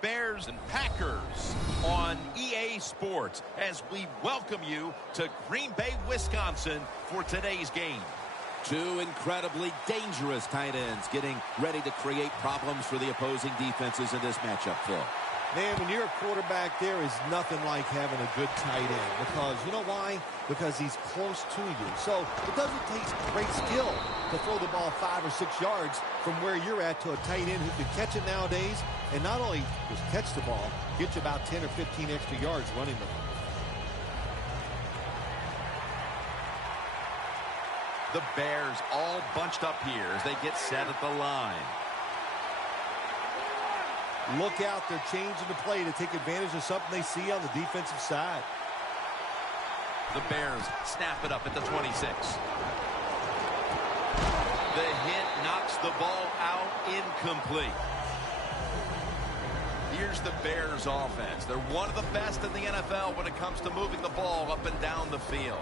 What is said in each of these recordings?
Bears and Packers on EA Sports as we welcome you to Green Bay, Wisconsin for today's game. Two incredibly dangerous tight ends getting ready to create problems for the opposing defenses in this matchup, Phil. Man, when you're a quarterback, there is nothing like having a good tight end. Because, you know why? Because he's close to you. So it doesn't take great skill to throw the ball 5 or 6 yards from where you're at to a tight end who can catch it nowadays. And not only just catch the ball, get you about 10 or 15 extra yards running the ball. The Bears all bunched up here as they get set at the line. Look out, they're changing the play to take advantage of something they see on the defensive side. The Bears snap it up at the 26. The hit knocks the ball out, incomplete. Here's the Bears offense. They're one of the best in the NFL when it comes to moving the ball up and down the field.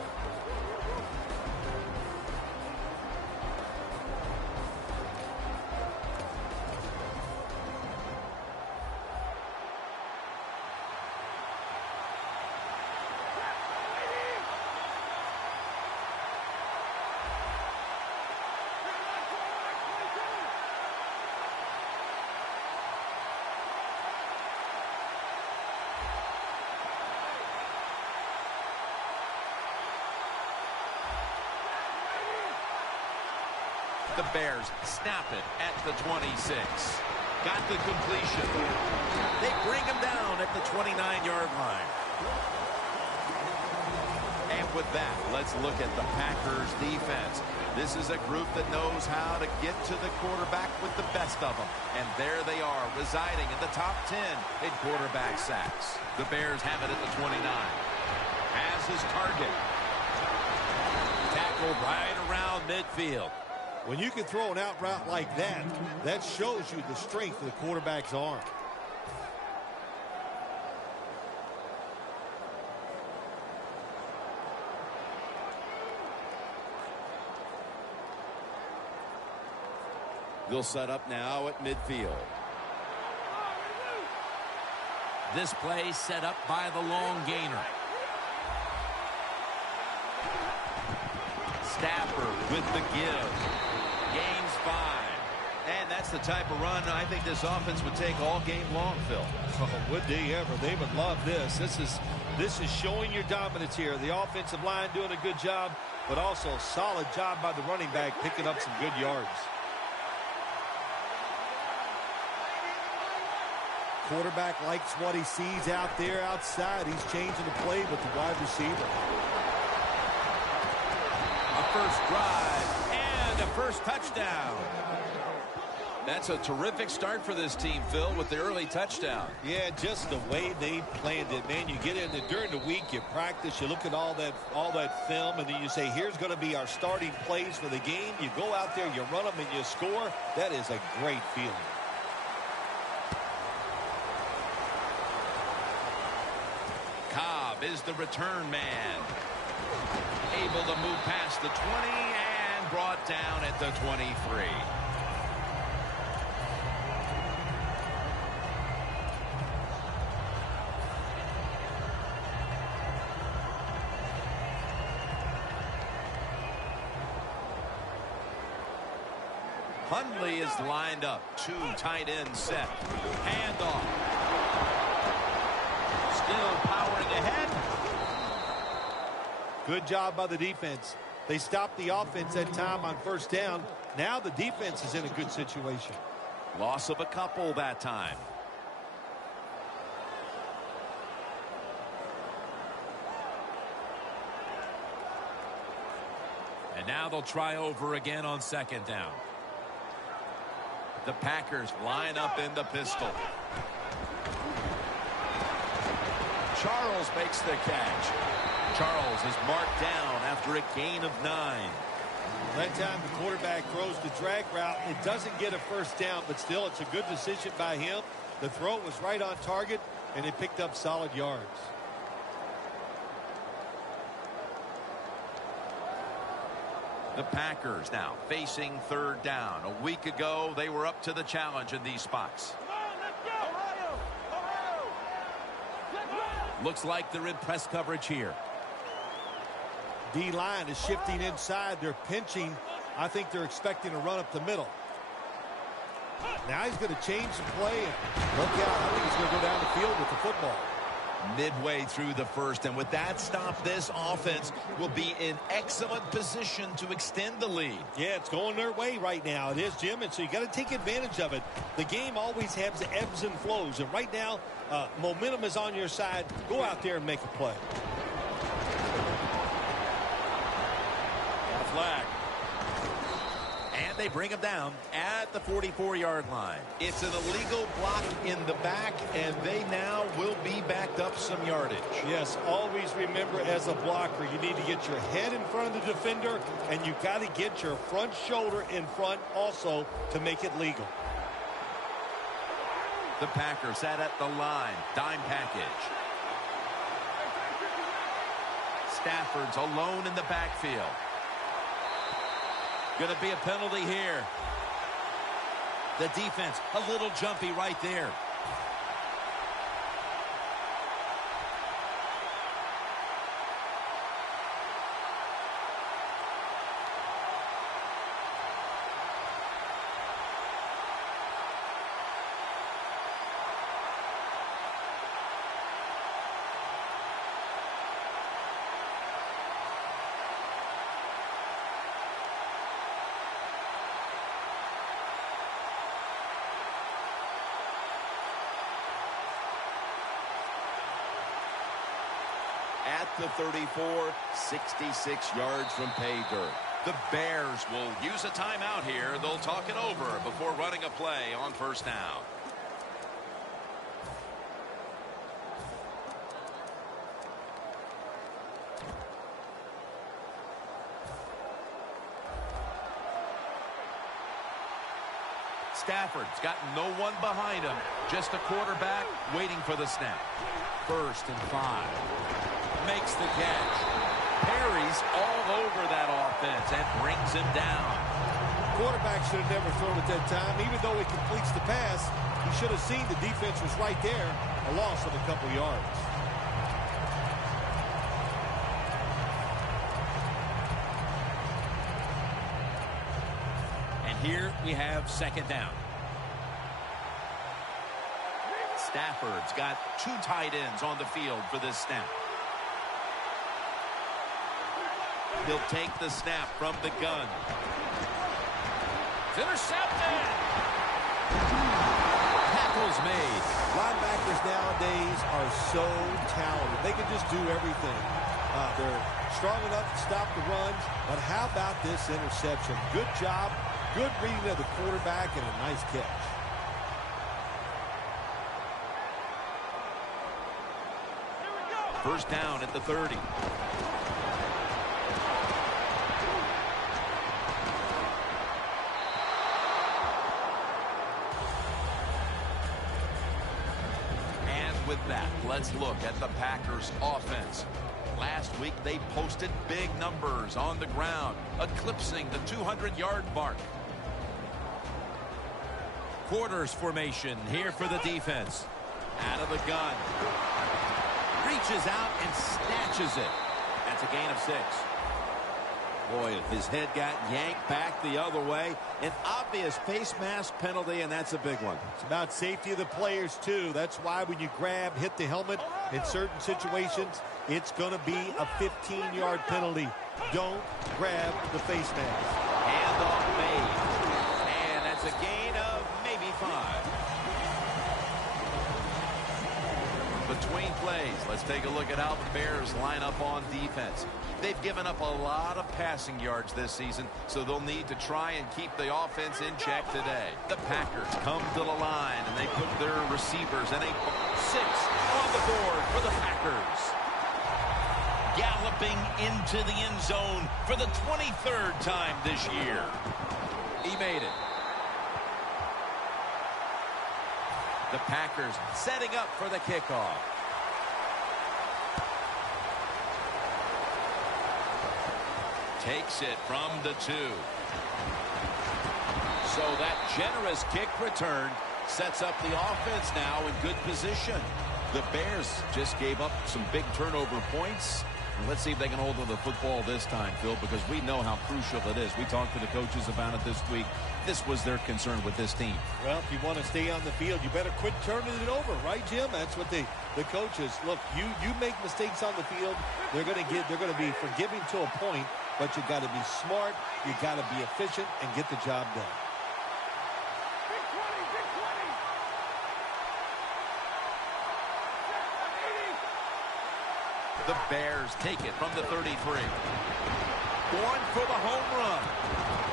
The Bears snap it at the 26. Got the completion. They bring him down at the 29-yard line. And with that, let's look at the Packers defense. This is a group that knows how to get to the quarterback with the best of them. And there they are, residing in the top 10 in quarterback sacks. The Bears have it at the 29. Has his target. Tackle right around midfield. When you can throw an out route like that, that shows you the strength of the quarterback's arm. They'll set up now at midfield. This play set up by the long gainer. Stafford with the give. Gains 5. And that's the type of run I think this offense would take all game long, Phil. Oh, would they ever? They would love this. This is showing your dominance here. The offensive line doing a good job, but also a solid job by the running back picking up some good yards. Quarterback likes what he sees out there outside. He's changing the play with the wide receiver. A first drive and a first touchdown. That's a terrific start for this team, Phil, with the early touchdown. Yeah, just the way they planned it, man. You get in there during the week, you practice, you look at all that film, and then you say, here's going to be our starting plays for the game. You go out there, you run them, and you score. That is a great feeling. Cobb is the return man. Able to move past the 20 and brought down at the 23. Hundley is lined up. 2 tight ends set. Handoff. Still powering ahead. Good job by the defense. They stopped the offense that time on first down. Now the defense is in a good situation. Loss of a couple that time. And now they'll try over again on second down. The Packers line up in the pistol. Charles makes the catch. Charles is marked down after a gain of 9. That time the quarterback throws the drag route. It doesn't get a first down, but still it's a good decision by him. The throw was right on target, and it picked up solid yards. The Packers now facing third down. A week ago, they were up to the challenge in these spots. Looks like they're in press coverage here. D-line is shifting inside. They're pinching. I think they're expecting a run up the middle. Now he's going to change the play. And look out. I think he's going to go down the field with the football. Midway through the first, and with that stop, this offense will be in excellent position to extend the lead. Yeah, it's going their way right now. It is, Jim, and so you got to take advantage of it. The game always has ebbs and flows, and right now, momentum is on your side. Go out there and make a play. A flag. And they bring him down at the 44-yard line. It's an illegal block in the back, and they now will be backed up some yardage. Yes, always remember as a blocker, you need to get your head in front of the defender, and you got to get your front shoulder in front also to make it legal. The Packers sat at the line. Dime package. Stafford's alone in the backfield. Going to be a penalty here. The defense, a little jumpy right there. At the 34, 66 yards from pay dirt. The Bears will use a timeout here. They'll talk it over before running a play on first down. Stafford's got no one behind him. Just a quarterback waiting for the snap. 1st and 5. Makes the catch. Parries all over that offense and brings him down. Quarterback should have never thrown at that time. Even though he completes the pass, he should have seen the defense was right there. A loss of a couple yards. And here we have 2nd down. Stafford's got 2 tight ends on the field for this snap. He'll take the snap from the gun. It's intercepted. Tackle's made. Linebackers nowadays are so talented. They can just do everything. They're strong enough to stop the runs, but how about this interception? Good job, good reading of the quarterback, and a nice catch. First down at the 30. With that, let's look at the Packers offense. Last week, they posted big numbers on the ground, eclipsing the 200-yard mark. Quarters formation here for the defense. Out of the gun. Reaches out and snatches it. That's a gain of 6. Boy, his head got yanked back the other way. An obvious face mask penalty, and that's a big one. It's about safety of the players, too. That's why when you grab, hit the helmet in certain situations, it's going to be a 15-yard penalty. Don't grab the face mask. Handoff made. And that's a gain of maybe 5. Between plays, let's take a look at how the Bears line up on defense. They've given up a lot of passing yards this season, so they'll need to try and keep the offense in check today. The Packers come to the line, and they put their receivers in a 6 on the board for the Packers. Galloping into the end zone for the 23rd time this year. He made it. The Packers setting up for the kickoff. Takes it from the 2. So that generous kick return sets up the offense now in good position. The Bears just gave up some big turnover points. Let's see if they can hold on to the football this time, Phil, because we know how crucial it is. We talked to the coaches about it this week. This was their concern with this team. Well, if you want to stay on the field, you better quit turning it over, right, Jim? That's what the coaches look. You make mistakes on the field, they're going to be forgiving to a point, but you got to be smart, you got to be efficient, and get the job done. The Bears take it from the 33. Going for the home run.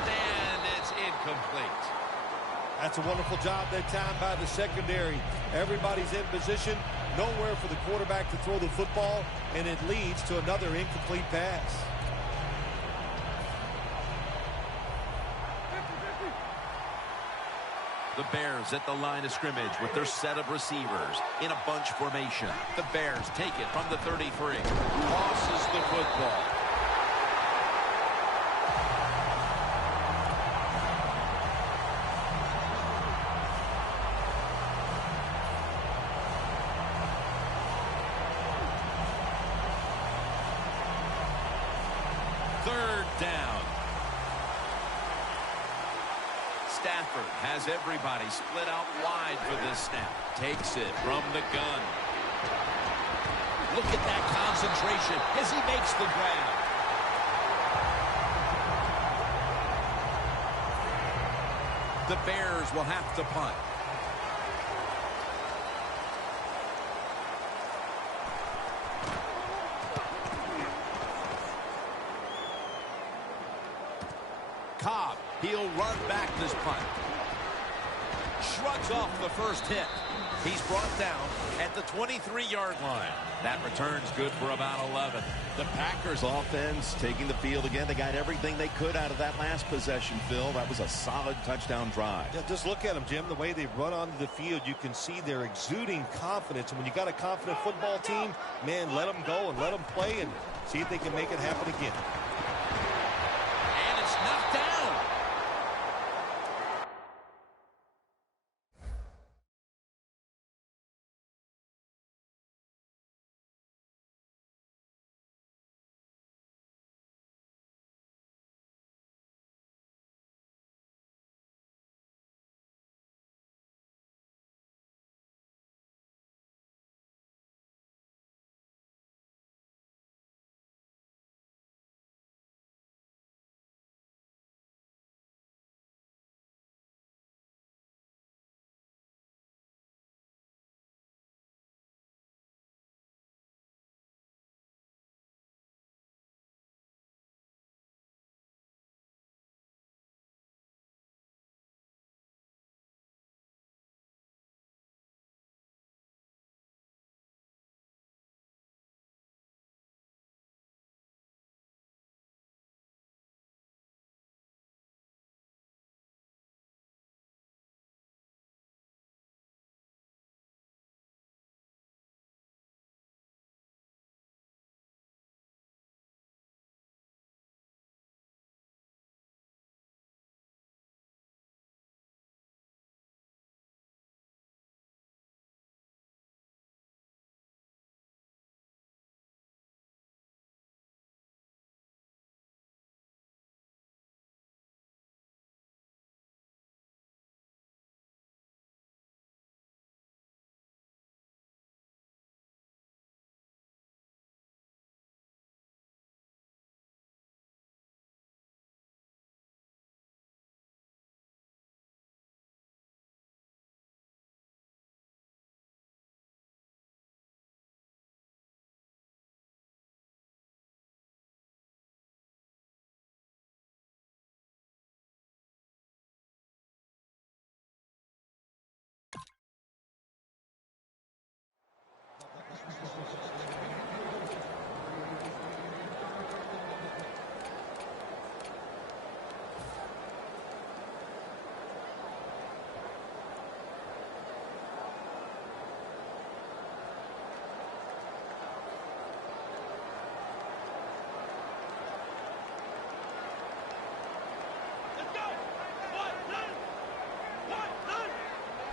And it's incomplete. That's a wonderful job that time by the secondary. Everybody's in position. Nowhere for the quarterback to throw the football, and it leads to another incomplete pass. The Bears at the line of scrimmage with their set of receivers in a bunch formation. The Bears take it from the 33. Tosses the football. Third down. Stafford has everybody split out wide for this snap. Takes it from the gun. Look at that concentration as he makes the grab. The Bears will have to punt. Cobb, he'll run back this punt. Shrugs off the first hit. He's brought down at the 23-yard line. That return's good for about 11. The Packers offense taking the field again. They got everything they could out of that last possession, Phil. That was a solid touchdown drive. Yeah, just look at them, Jim. The way they run onto the field, you can see they're exuding confidence. And when you got a confident football team, man, let them go and let them play and see if they can make it happen again. And it's knocked down.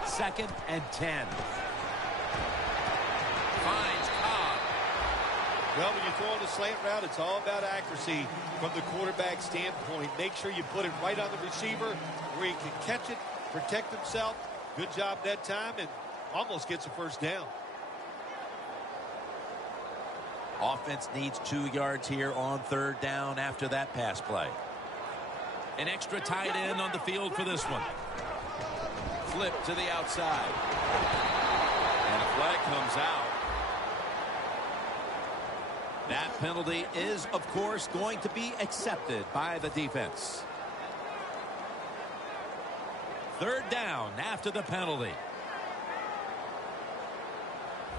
Second and 10. Well, when you're throwing a slant route, it's all about accuracy from the quarterback standpoint. Make sure you put it right on the receiver where he can catch it, protect himself. Good job that time, and almost gets a first down. Offense needs 2 yards here on 3rd down after that pass play. An extra tight end on the field for this one. Flip to the outside. And a flag comes out. That penalty is, of course, going to be accepted by the defense. 3rd down after the penalty.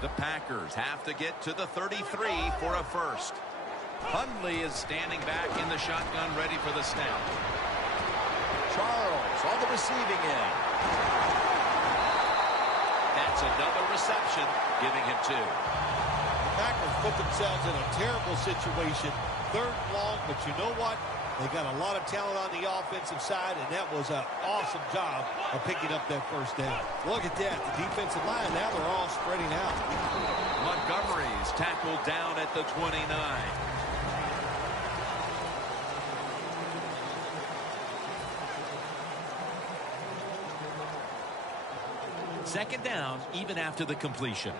The Packers have to get to the 33 for a first. Hundley is standing back in the shotgun, ready for the snap. Charles on the receiving end. That's another reception, giving him 2. The Packers put themselves in a terrible situation. 3rd and long, but you know what? They got a lot of talent on the offensive side, and that was an awesome job of picking up that first down. Look at that. The defensive line, now they're all spreading out. Montgomery's tackled down at the 29. Second down, even after the completion.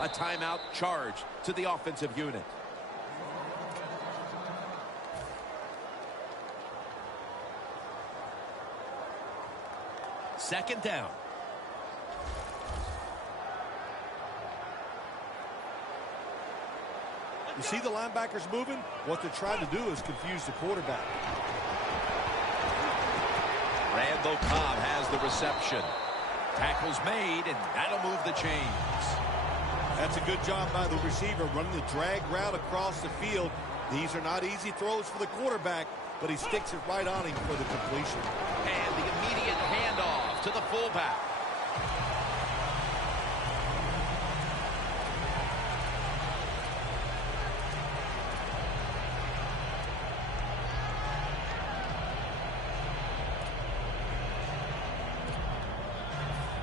A timeout charge to the offensive unit. Second down. You see the linebackers moving? What they're trying to do is confuse the quarterback. Randall Cobb has the reception. Tackle's made, and that'll move the chains. That's a good job by the receiver, running the drag route across the field. These are not easy throws for the quarterback, but he sticks it right on him for the completion. And the immediate handoff to the fullback.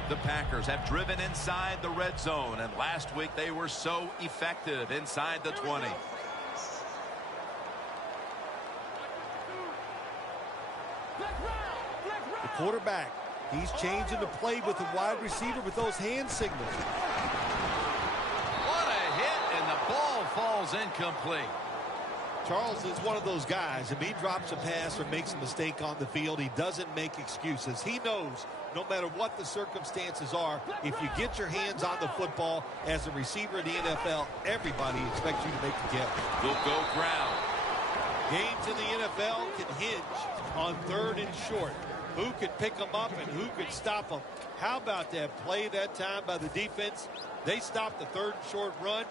The Packers have driven inside the red zone, and last week they were so effective inside the 20. The quarterback, he's changing the play with the wide receiver with those hand signals. What a hit, and the ball falls incomplete. Charles is one of those guys. If he drops a pass or makes a mistake on the field, he doesn't make excuses. He knows no matter what the circumstances are, if you get your hands on the football as a receiver in the NFL, everybody expects you to make the catch. Will go ground. Games in the NFL can hinge on 3rd and short. Who could pick them up and who could stop them? How about that play that time by the defense? They stopped the 3rd and short run.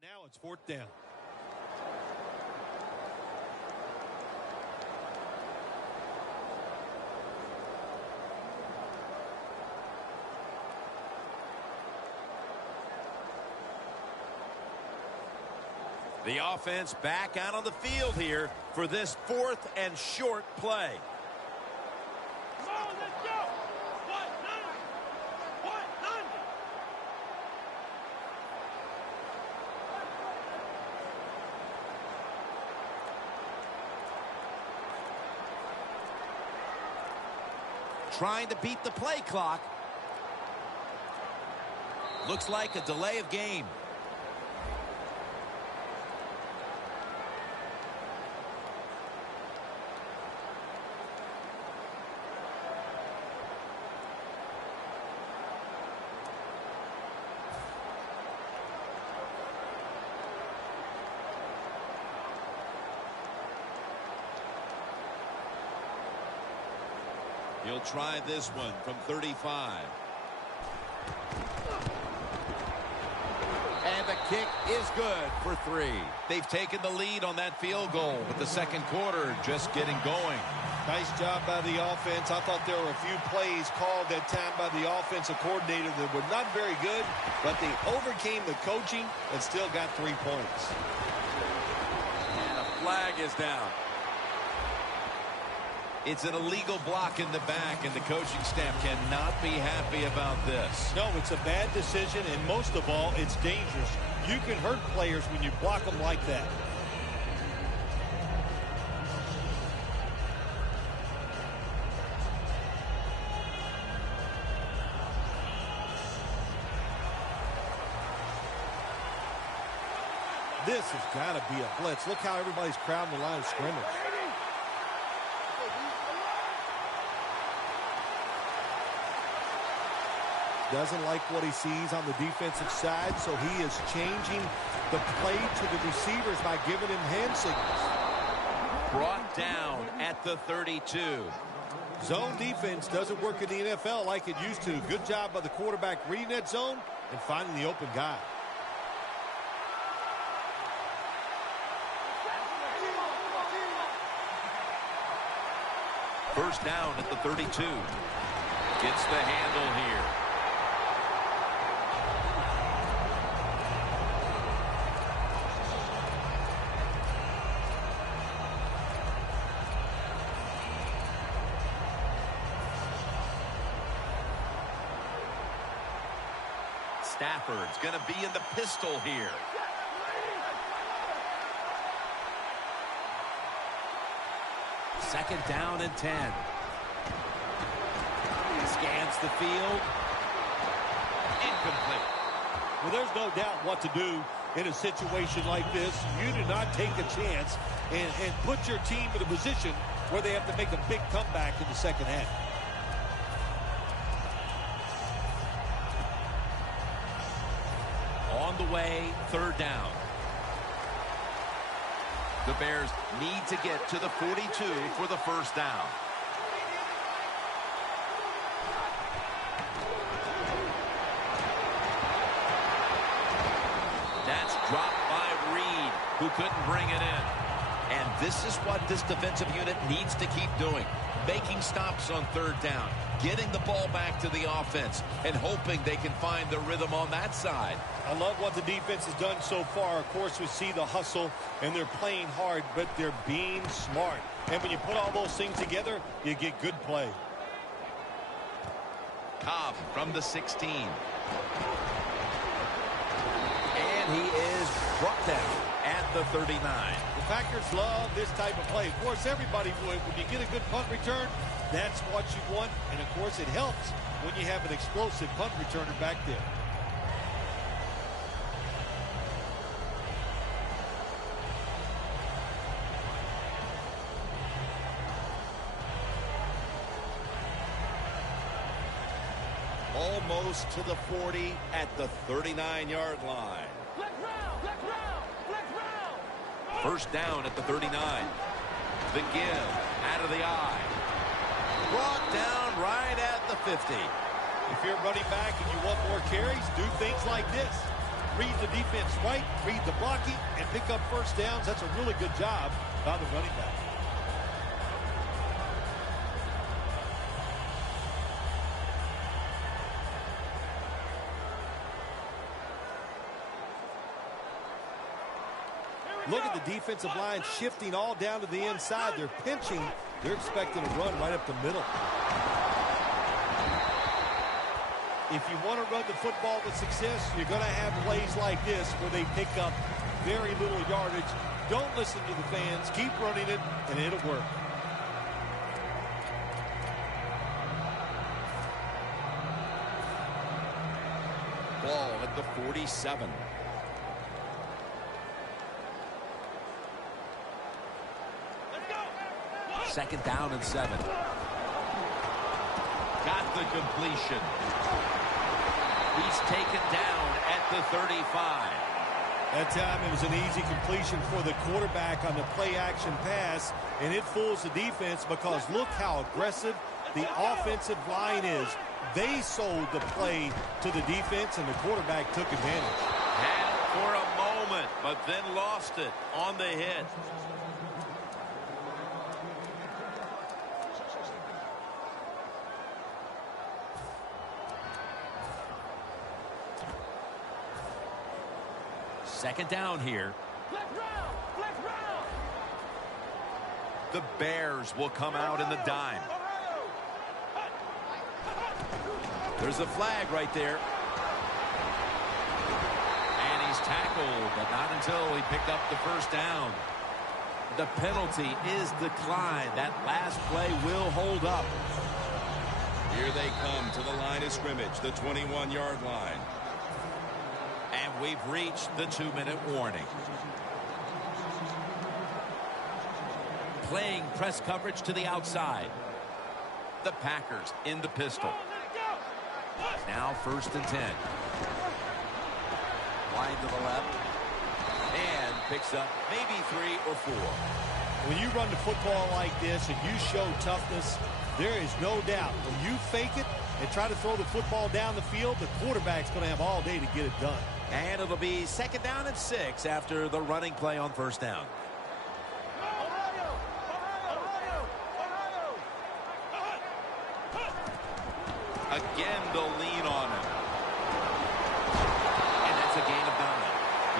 Now it's 4th down. The offense back out on the field here for this 4th and short play. Come on, let's go. 1-9. Trying to beat the play clock. Looks like a delay of game. He'll try this one from 35. And the kick is good for 3. They've taken the lead on that field goal, but the second quarter just getting going. Nice job by the offense. I thought there were a few plays called that time by the offensive coordinator that were not very good, but they overcame the coaching and still got 3 points. And a flag is down. It's an illegal block in the back, and the coaching staff cannot be happy about this. No, it's a bad decision, and most of all, it's dangerous. You can hurt players when you block them like that. This has got to be a blitz. Look how everybody's crowding the line of scrimmage. Doesn't like what he sees on the defensive side, so he is changing the play to the receivers by giving him hand signals. Brought down at the 32. Zone defense doesn't work in the NFL like it used to. Good job by the quarterback reading that zone and finding the open guy. First down at the 32. Gets the handle here. Stafford's going to be in the pistol here. Second down and 10. Scans the field. Incomplete. Well, there's no doubt what to do in a situation like this. You do not take a chance and put your team in a position where they have to make a big comeback in the second half. On the way, third down. The Bears need to get to the 42 for the first down. That's dropped by Reed, who couldn't bring it in. And this is what this defensive unit needs to keep doing. Making stops on third down, getting the ball back to the offense, and hoping they can find the rhythm on that side. I love what the defense has done so far. Of course, we see the hustle, and they're playing hard, but they're being smart. And when you put all those things together, you get good play. Cobb from the 16. And he is brought down at the 39. The Packers love this type of play. Of course, everybody would. When you get a good punt return, that's what you want. And, of course, it helps when you have an explosive punt returner back there. Almost to the 40 at the 39-yard line. Flex round, flex round, flex round. First down at the 39. The give out of the eye. Brought down right at the 50. If you're running back and you want more carries, do things like this. read the defense right, read the blocking, and pick up first downs. That's a really good job by the running back. Look at the defensive line shifting all down to the inside. They're pinching. They're expecting a run right up the middle. If you want to run the football with success, you're going to have plays like this where they pick up very little yardage. Don't listen to the fans. Keep running it, and it'll work. Ball at the 47. Second down and 7. Got the completion. He's taken down at the 35. That time it was an easy completion for the quarterback on the play-action pass, and it fools the defense because look how aggressive the offensive line is. They sold the play to the defense, and the quarterback took advantage. Had it for a moment, but then lost it on the hit. Second down here. Flex round. Flex round. The Bears will come out in the dime. There's a flag right there. And he's tackled, but not until he picked up the first down. The penalty is declined. That last play will hold up. Here they come to the line of scrimmage, the 21-yard line. And we've reached the 2-minute warning. Playing press coverage to the outside. The Packers in the pistol. Now 1st and 10. Wide to the left. And picks up maybe 3 or 4. When you run the football like this and you show toughness, there is no doubt when you fake it and try to throw the football down the field, the quarterback's going to have all day to get it done. And it'll be 2nd down and 6 after the running play on 1st down. Again, they'll lean on him. And that's a gain of 9.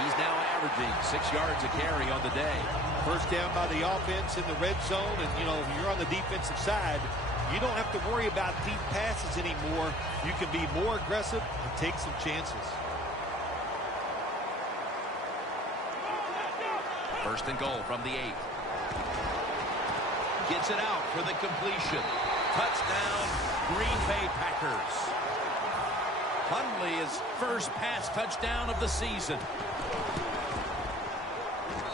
He's now averaging 6 yards a carry on the day. First down by the offense in the red zone, and, you know, if you're on the defensive side, you don't have to worry about deep passes anymore. You can be more aggressive and take some chances. 1st and goal from the 8. Gets it out for the completion. Touchdown, Green Bay Packers. Hundley's first pass touchdown of the season.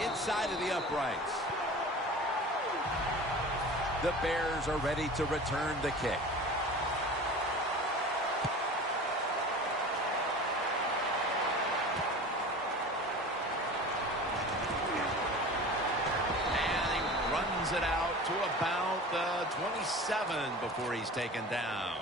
Inside of the uprights. The Bears are ready to return the kick. And he runs it out to about the 27 before he's taken down.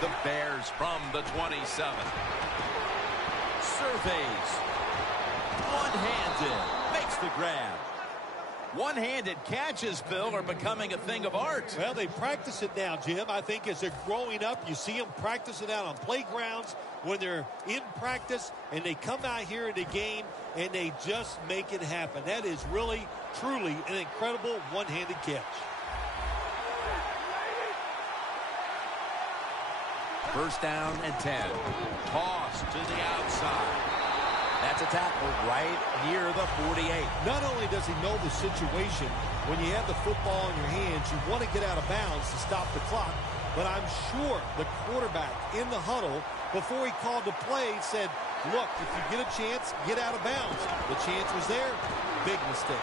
The Bears from the 27. Surveys. One-handed. Makes the grab. One-handed catches, Phil, are becoming a thing of art. Well, they practice it now, Jim. I think as they're growing up, you see them practice it out on playgrounds when they're in practice, and they come out here in the game, and they just make it happen. That is really, truly an incredible one-handed catch. 1st down and 10. Toss to the outside. That's a tackle right near the 48. Not only does he know the situation, when you have the football in your hands, you want to get out of bounds to stop the clock, but I'm sure the quarterback in the huddle, before he called the play, said, look, if you get a chance, get out of bounds. The chance was there. Big mistake.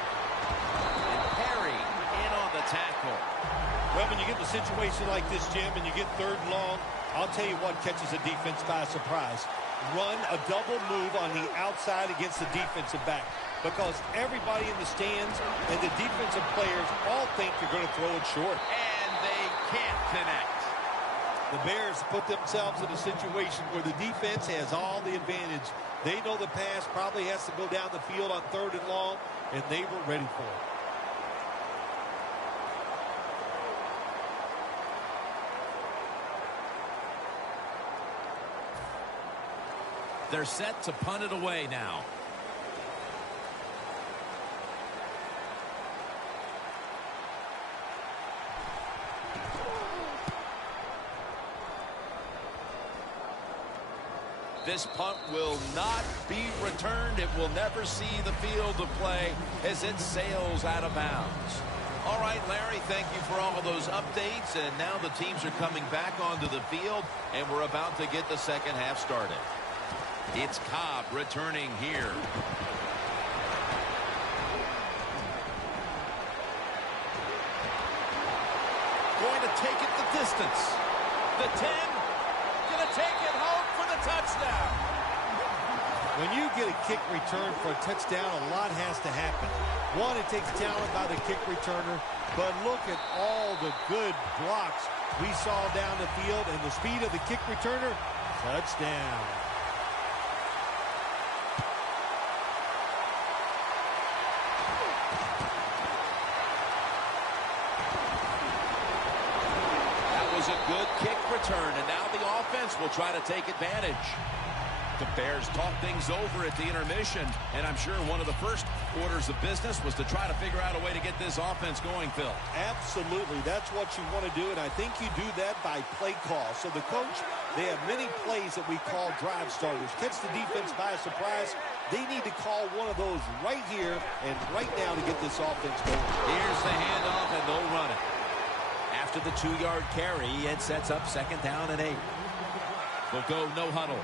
situation like this, Jim, and you get third and long, I'll tell you what catches a defense by surprise. Run a double move on the outside against the defensive back, because everybody in the stands and the defensive players all think you're going to throw it short. And they can't connect. The Bears put themselves in a situation where the defense has all the advantage. They know the pass probably has to go down the field on third and long, and they were ready for it. They're set to punt it away now. This punt will not be returned. It will never see the field of play as it sails out of bounds. All right, Larry, thank you for all of those updates. And now the teams are coming back onto the field, and we're about to get the second half started. It's Cobb returning here. Going to take it the distance. The 10. Going to take it home for the touchdown. When you get a kick return for a touchdown, a lot has to happen. One, it takes talent by the kick returner, but look at all the good blocks we saw down the field and the speed of the kick returner. Touchdown. A good kick return, and now the offense will try to take advantage. The Bears talk things over at the intermission, and I'm sure one of the first orders of business was to try to figure out a way to get this offense going, Phil. Absolutely. That's what you want to do, and I think you do that by play call. So the coach, they have many plays that we call drive starters. Catch the defense by surprise. They need to call one of those right here and right now to get this offense going. Here's the handoff, and they'll run it. After the 2-yard carry, it sets up 2nd down and 8. They'll go no huddle.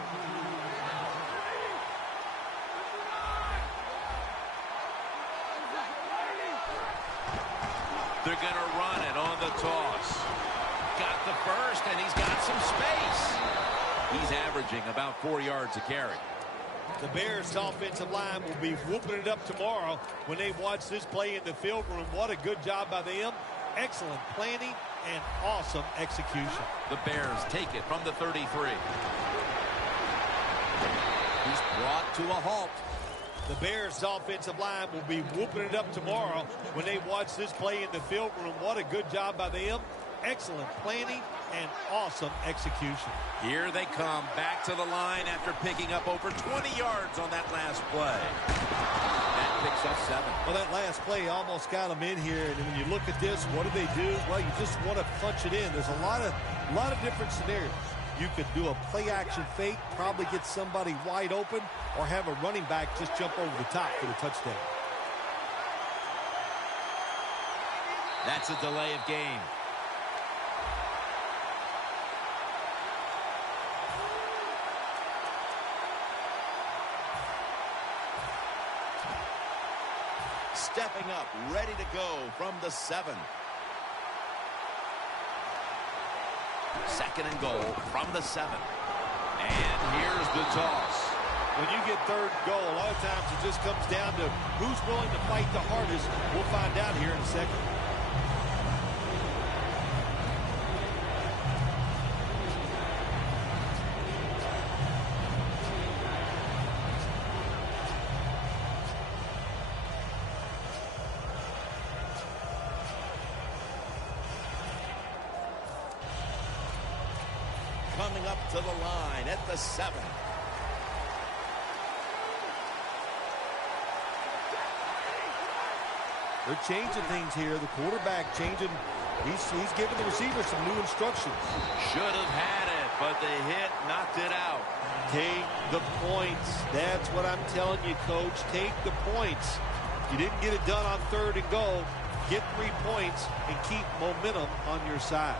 They're going to run it on the toss. Got the first, and he's got some space. He's averaging about 4 yards a carry. The Bears' offensive line will be whooping it up tomorrow when they watch this play in the field room. What a good job by them. Excellent planning and awesome execution. The Bears take it from the 33. He's brought to a halt. The Bears' offensive line will be whooping it up tomorrow when they watch this play in the field room. What a good job by them. Excellent planning and awesome execution. Here they come back to the line after picking up over 20 yards on that last play. That picks up 7. Well, that last play almost got them in here. And when you look at this, what do? Well, you just want to punch it in. There's a lot of different scenarios. You could do a play-action fake, probably get somebody wide open, or have a running back just jump over the top for the touchdown. That's a delay of game. Stepping up, ready to go from the 7. 2nd and goal from the 7. And here's the toss. When you get 3rd and goal, a lot of times it just comes down to who's willing to fight the hardest. We'll find out here in a second. Coming up to the line at the 7. They're changing things here. The quarterback changing. He's giving the receiver some new instructions. Should have had it, but the hit knocked it out. Take the points. That's what I'm telling you, Coach. Take the points. You didn't get it done on 3rd and goal. Get 3 points and keep momentum on your side.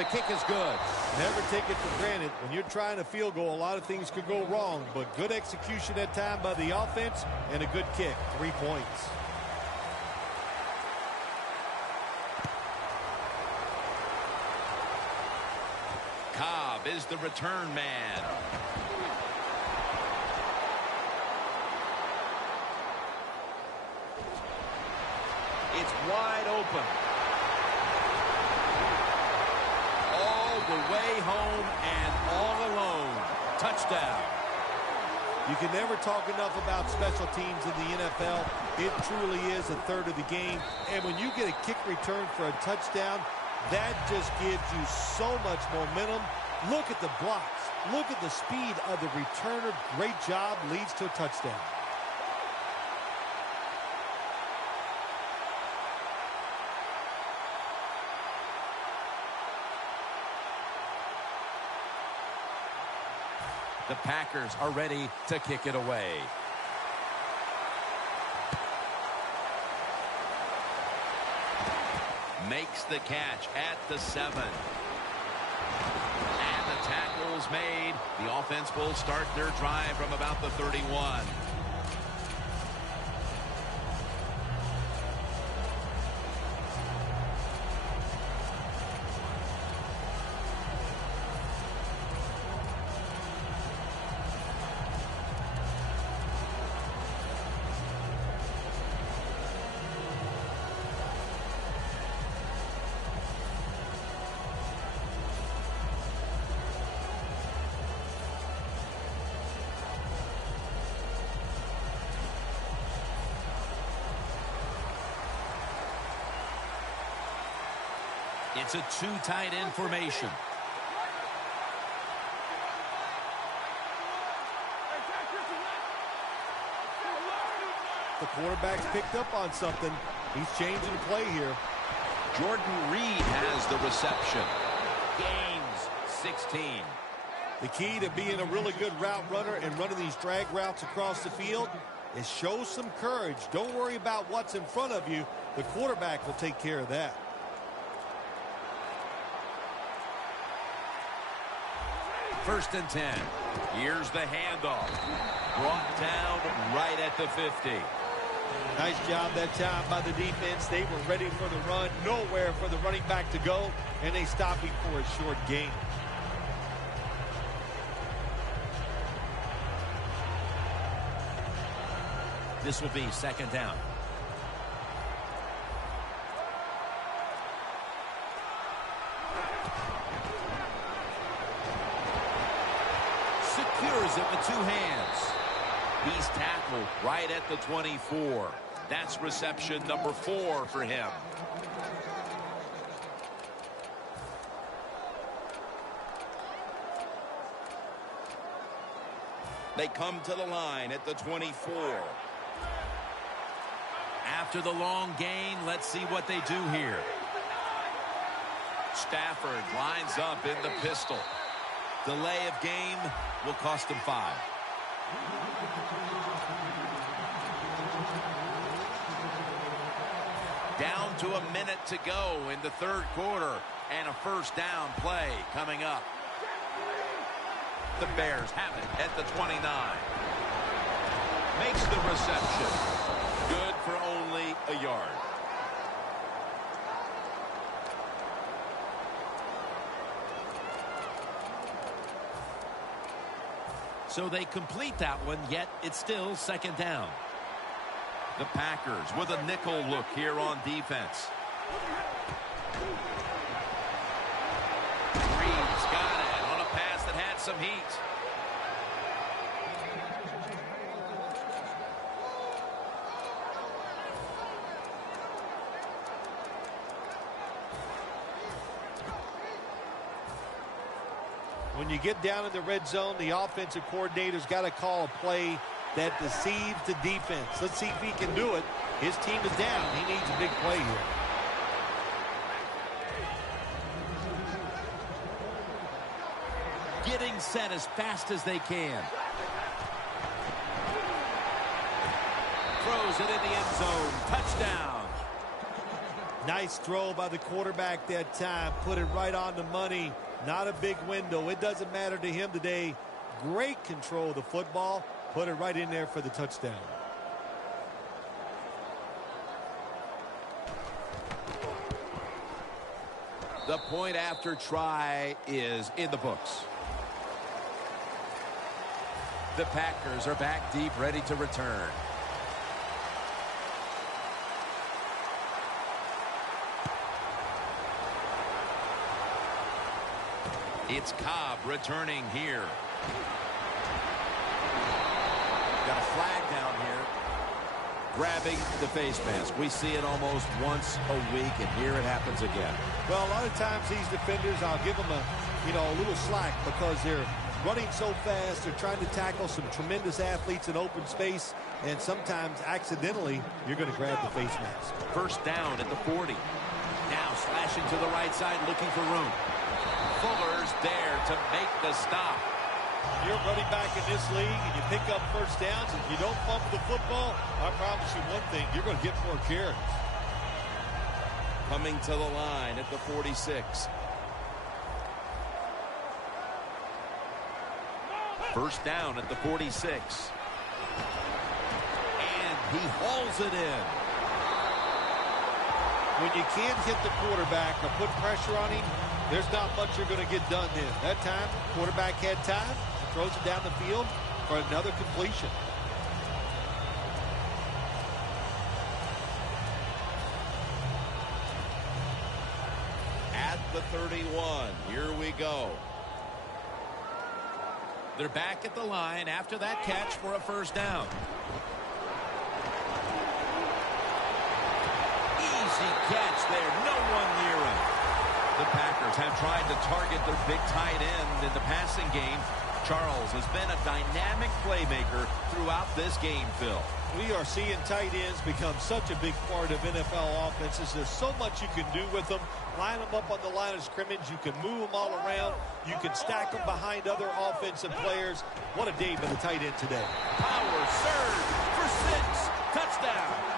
The kick is good. Never take it for granted. When you're trying a field goal, a lot of things could go wrong, but good execution that time by the offense and a good kick. 3 points. Cobb is the return man. It's wide open. All the way home and all alone. Touchdown. You can never talk enough about special teams in the NFL. It truly is a third of the game. And when you get a kick return for a touchdown, that just gives you so much momentum. Look at the blocks. Look at the speed of the returner. Great job. Leads to a touchdown. The Packers are ready to kick it away. Makes the catch at the 7. And the tackle's made. The offense will start their drive from about the 31. It's a 2 tight end formation. The quarterback's picked up on something. He's changing the play here. Jordan Reed has the reception. Gains 16. The key to being a really good route runner and running these drag routes across the field is show some courage. Don't worry about what's in front of you. The quarterback will take care of that. First and 10. Here's the handoff. Brought down right at the 50. Nice job that time by the defense. They were ready for the run. Nowhere for the running back to go. And they stopped him for a short gain. This will be second down. Secures it with 2 hands. He's tackled right at the 24. That's reception number 4 for him. They come to the line at the 24. After the long gain, let's see what they do here. Stafford lines up in the pistol. Delay of game will cost him 5. Down to a minute to go in the third quarter, and a first down play coming up. The Bears have it at the 29. Makes the reception. Good for only a yard. So they complete that one, yet it's still second down. The Packers with a nickel look here on defense. Reed's got it on a pass that had some heat. When you get down in the red zone, the offensive coordinator's got to call a play that deceives the defense. Let's see if he can do it. His team is down. He needs a big play here. Getting set as fast as they can. Throws it in the end zone. Touchdown. Nice throw by the quarterback that time. Put it right on the money. Not a big window. It doesn't matter to him today. Great control of the football. Put it right in there for the touchdown. The point after try is in the books. The Packers are back deep, ready to return. It's Cobb returning here. Got a flag down here. Grabbing the face mask. We see it almost once a week, and here it happens again. Well, a lot of times these defenders, I'll give them a little slack because they're running so fast. They're trying to tackle some tremendous athletes in open space, and sometimes accidentally you're going to grab the face mask. First down at the 40. Now slashing to the right side, looking for room. Fuller's there to make the stop. You're running back in this league and you pick up first downs and you don't bump the football, I promise you one thing, you're going to get more carries. Coming to the line at the 46. First down at the 46. And he hauls it in. When you can't hit the quarterback or put pressure on him, there's not much you're going to get done then. That time, quarterback had time, throws it down the field for another completion. At the 31. Here we go. They're back at the line after that catch for a first down. Easy catch there. No one near him. The Packers have tried to target their big tight end in the passing game. Charles has been a dynamic playmaker throughout this game, Phil. We are seeing tight ends become such a big part of NFL offenses. There's so much you can do with them. Line them up on the line of scrimmage. You can move them all around. You can stack them behind other offensive players. What a day for the tight end today. Power surge for 6. Touchdown.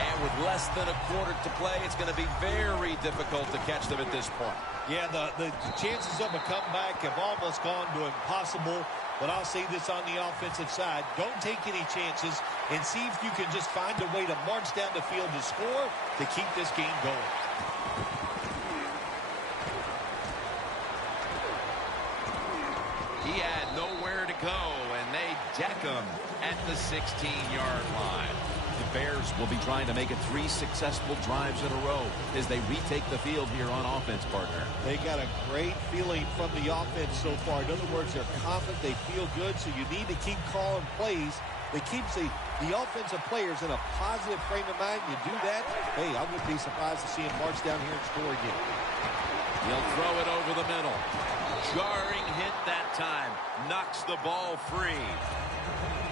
And with less than a quarter to play, it's going to be very difficult to catch them at this point. Yeah, the chances of a comeback have almost gone to impossible. But I'll say this on the offensive side. Don't take any chances and see if you can just find a way to march down the field to score to keep this game going. He had nowhere to go, and they deck him at the 16-yard line. The Bears will be trying to make it 3 successful drives in a row as they retake the field here on offense, partner. They got a great feeling from the offense so far. In other words, they're confident, they feel good, so you need to keep calling plays that keeps the offensive players in a positive frame of mind. You do that, hey, I wouldn't be surprised to see him march down here and score again. He'll throw it over the middle. Jarring hit that time. Knocks the ball free.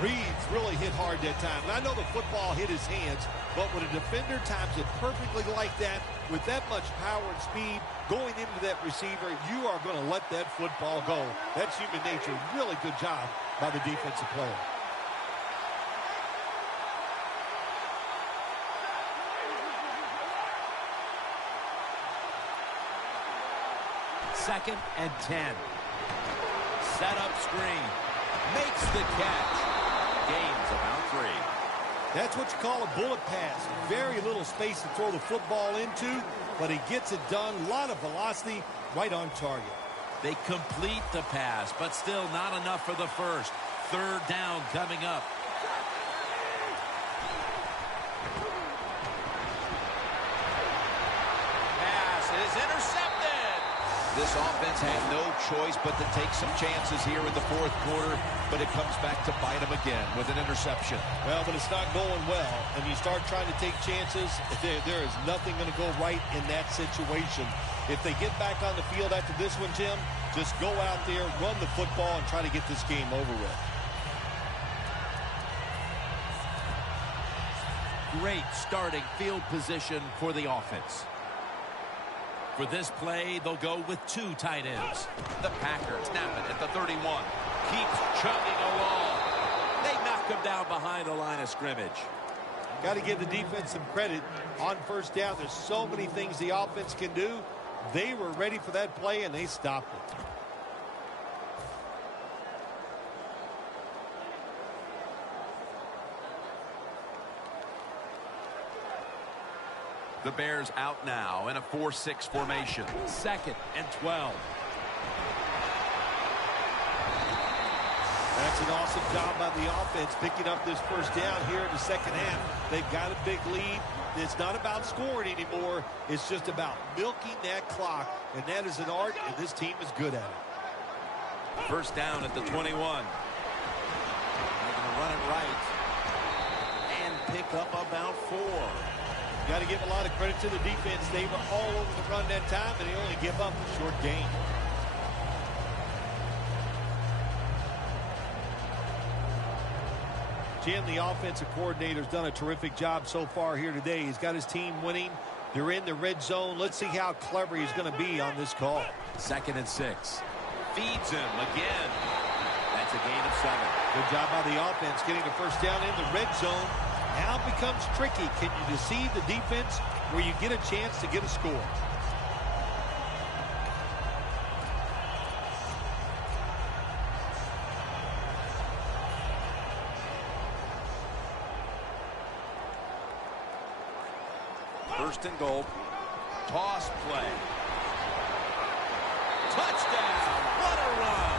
Reed's really hit hard that time. And I know the football hit his hands, but when a defender times it perfectly like that, with that much power and speed going into that receiver, you are going to let that football go. That's human nature. Really good job by the defensive player. Second and 10. Set up screen. Makes the catch. Gains about 3. That's what you call a bullet pass. Very little space to throw the football into, but he gets it done. A lot of velocity, right on target. They complete the pass, but still not enough for the first. Third down coming up. Pass is intercepted. This offense had no choice but to take some chances here in the fourth quarter, but it comes back to bite them again with an interception. Well, but it's not going well, and you start trying to take chances, there is nothing going to go right in that situation. If they get back on the field after this one, Tim, just go out there, run the football, and try to get this game over with. Great starting field position for the offense. For this play, they'll go with 2 tight ends. The Packers snap it at the 31. Keeps chugging along. They knock him down behind the line of scrimmage. got to give the defense some credit on first down. There's so many things the offense can do. They were ready for that play, and they stopped it. The Bears out now in a 4-6 formation. 2nd and 12. That's an awesome job by the offense picking up this first down here in the second half. They've got a big lead. It's not about scoring anymore. It's just about milking that clock, and that is an art, and this team is good at it. First down at the 21. They're going to run it right and pick up about 4. Got to give a lot of credit to the defense. They were all over the run that time, and they only give up a short gain. Jim, the offensive coordinator's done a terrific job so far here today. He's got his team winning. They're in the red zone. Let's see how clever he's going to be on this call. 2nd and 6. Feeds him again. That's a gain of 7. Good job by the offense getting the first down in the red zone. Now it becomes tricky. Can you deceive the defense where you get a chance to get a score? First and goal. Toss play. Touchdown. What a run.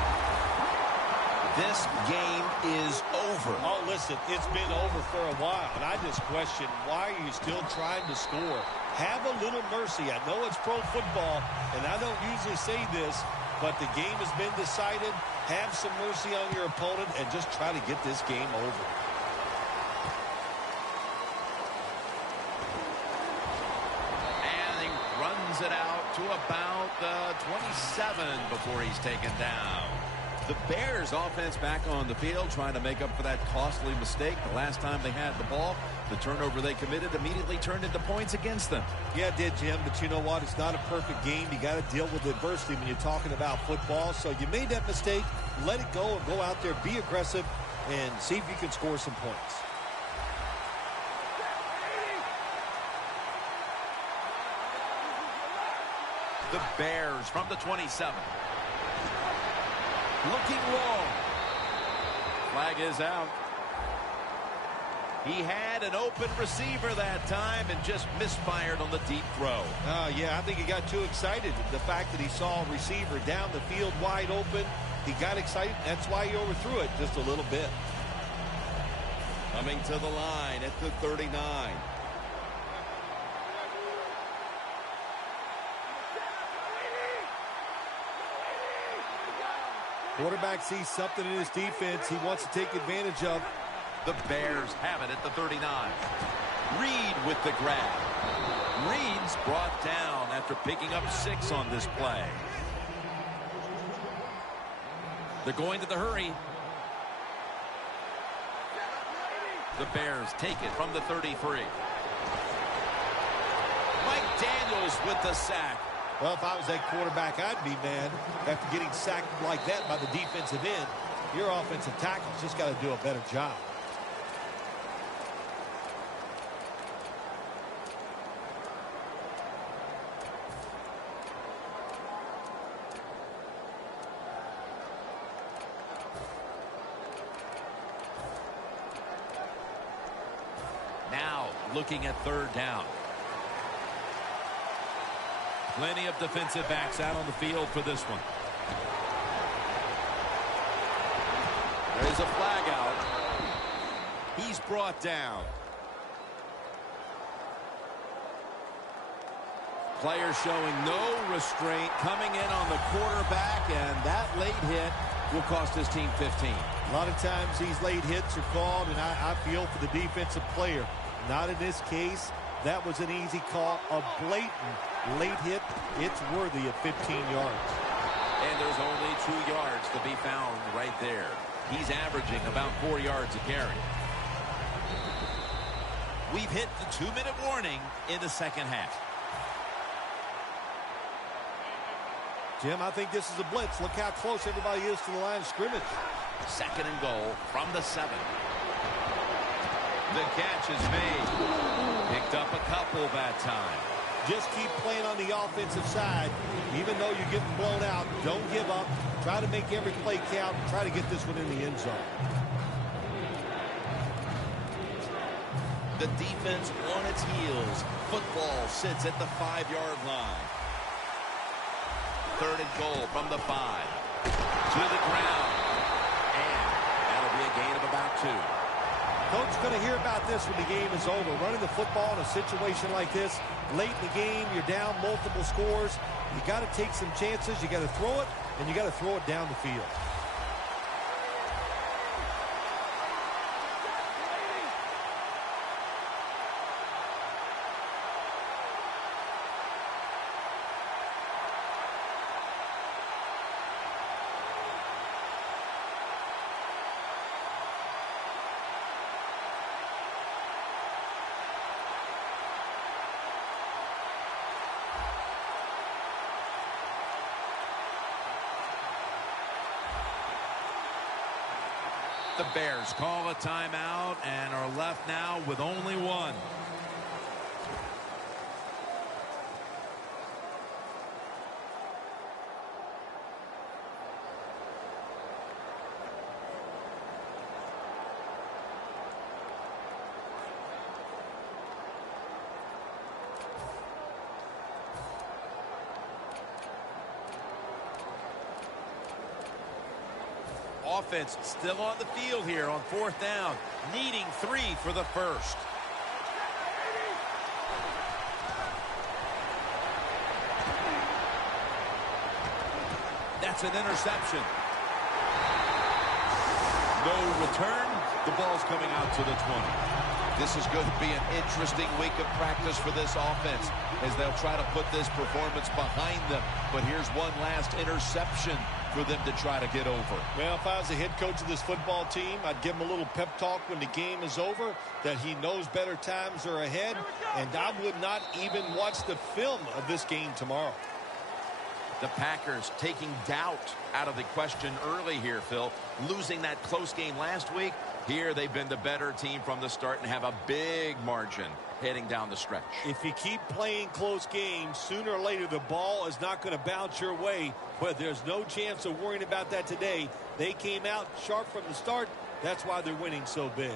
This game is over. Oh, listen, it's been over for a while, and I just question, why are you still trying to score? Have a little mercy. I know it's pro football, and I don't usually say this, but the game has been decided. Have some mercy on your opponent and just try to get this game over. It out to about the 27 before he's taken down. The Bears offense back on the field trying to make up for that costly mistake. The last time they had the ball, the turnover they committed immediately turned into points against them. Yeah, it did, Jim, but you know what? It's not a perfect game. You got to deal with adversity when you're talking about football. So you made that mistake, let it go, and go out there, be aggressive, and see if you can score some points. The Bears from the 27. Looking long. Flag is out. He had an open receiver that time and just misfired on the deep throw. Yeah, I think he got too excited. The fact that he saw a receiver down the field wide open, he got excited. That's why he overthrew it just a little bit. Coming to the line at the 39. Quarterback sees something in his defense he wants to take advantage of. The Bears have it at the 39. Reed with the grab. Reed's brought down after picking up 6 on this play. They're going to the hurry. The Bears take it from the 33. Mike Daniels with the sack. Well, if I was that quarterback, I'd be mad after getting sacked like that by the defensive end. Your offensive tackle's just got to do a better job. Now looking at 3rd down. Plenty of defensive backs out on the field for this one. There's a flag out. He's brought down. Player showing no restraint coming in on the quarterback, and that late hit will cost his team 15. A lot of times these late hits are called, and I feel for the defensive player. Not in this case. That was an easy call. A blatant late hit. It's worthy of 15 yards. And there's only 2 yards to be found right there. He's averaging about 4 yards a carry. We've hit the 2-minute warning in the second half. Jim, I think this is a blitz. Look how close everybody is to the line of scrimmage. 2nd and goal from the 7. The catch is made. Picked up a couple that time. Just keep playing on the offensive side. Even though you're getting blown out, don't give up. Try to make every play count. Try to get this one in the end zone. The defense on its heels. Football sits at the 5-yard line. 3rd and goal from the 5. To the ground. And that'll be a gain of about 2. Coach going to hear about this when the game is over. Running the football in a situation like this, late in the game, you're down multiple scores. You got to take some chances. You got to throw it, and you got to throw it down the field. The Bears call a timeout and are left now with only one. Offense still on the field here on 4th down, needing 3 for the first. That's an interception. No return. The ball's coming out to the 20. This is going to be an interesting week of practice for this offense as they'll try to put this performance behind them. But here's one last interception for them to try to get over. Well, if I was the head coach of this football team, I'd give him a little pep talk when the game is over, that he knows better times are ahead, and I would not even watch the film of this game tomorrow. The Packers taking doubt out of the question early here, Phil. Losing that close game last week. Here they've been the better team from the start and have a big margin heading down the stretch. If you keep playing close games, sooner or later the ball is not going to bounce your way. But there's no chance of worrying about that today. They came out sharp from the start. That's why they're winning so big.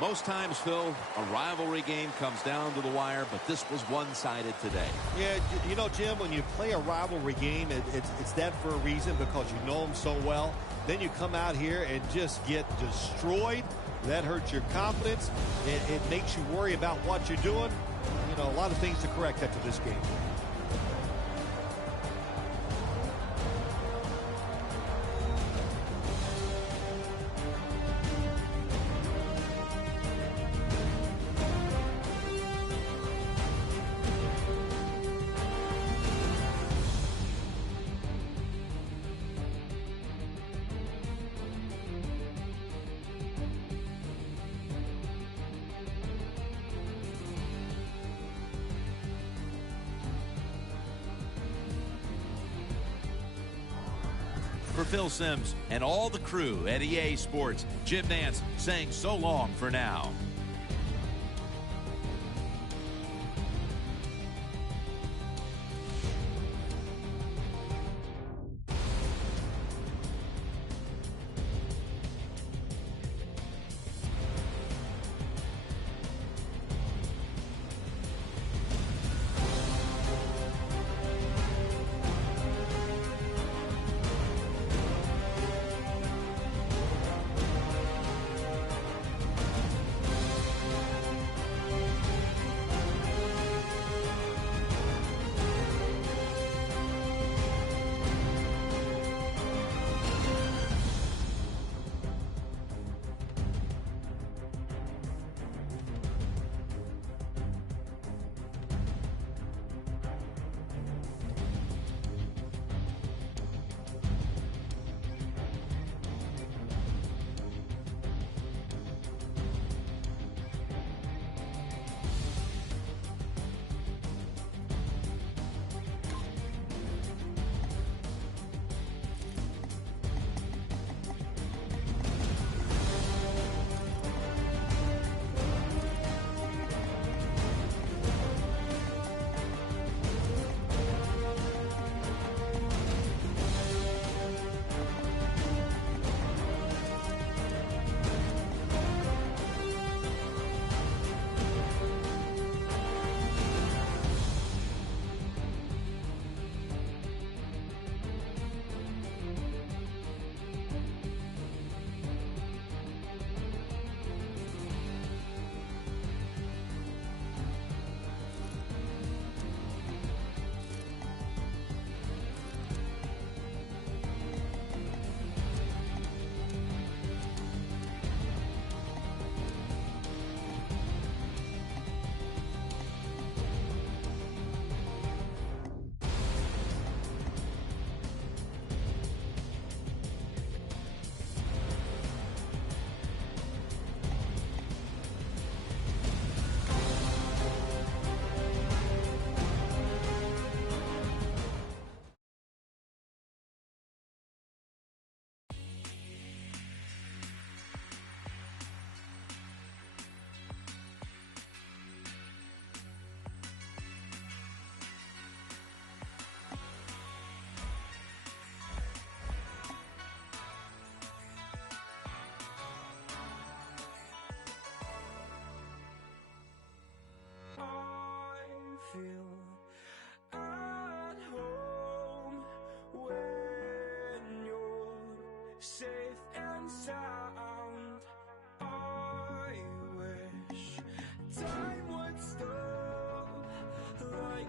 Most times, Phil, a rivalry game comes down to the wire, but this was one-sided today. Yeah, you know, Jim, when you play a rivalry game, it's that for a reason, because you know them so well. Then you come out here and just get destroyed. That hurts your confidence. It makes you worry about what you're doing. You know, a lot of things to correct after this game. For Phil Simms and all the crew at EA Sports, Jim Nance saying so long for now.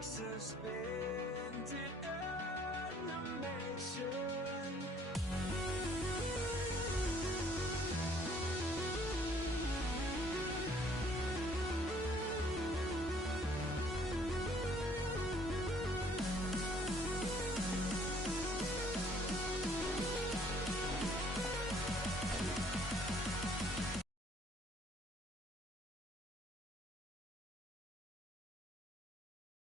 suspended